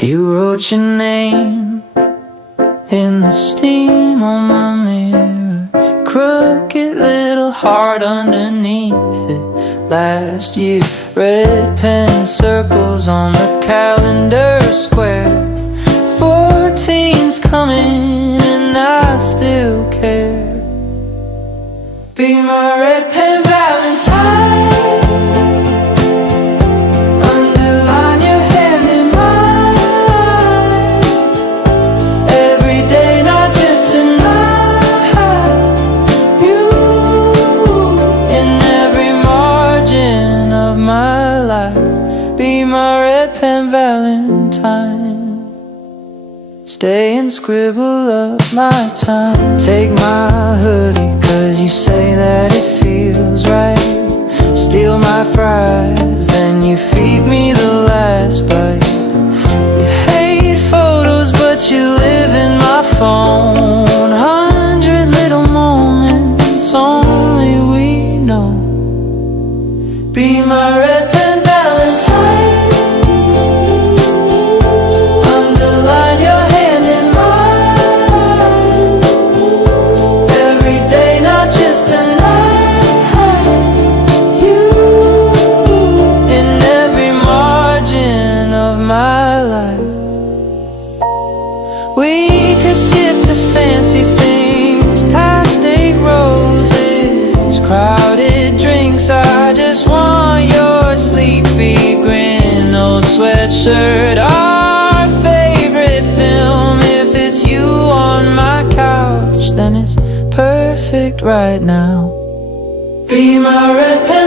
You wrote your name in the steam on my mirror, crooked little heart underneath it. Last year, red pen circles on the calendar square. 14's coming and I still care. Be my red pen Valentine. Be my red pen Valentine. Stay and scribble up my time. Take my hoodie, cause you say that it feels right. Steal my fries, then you feed me the last bite. You hate photos, but you live in my phone. 100 little moments only we know. Be my red pen we could skip the fancy things, plastic roses, crowded drinks. I just want your sleepy grin, old sweatshirt, our favorite film. If it's you on my couch, then it's perfect right now. Be my red pen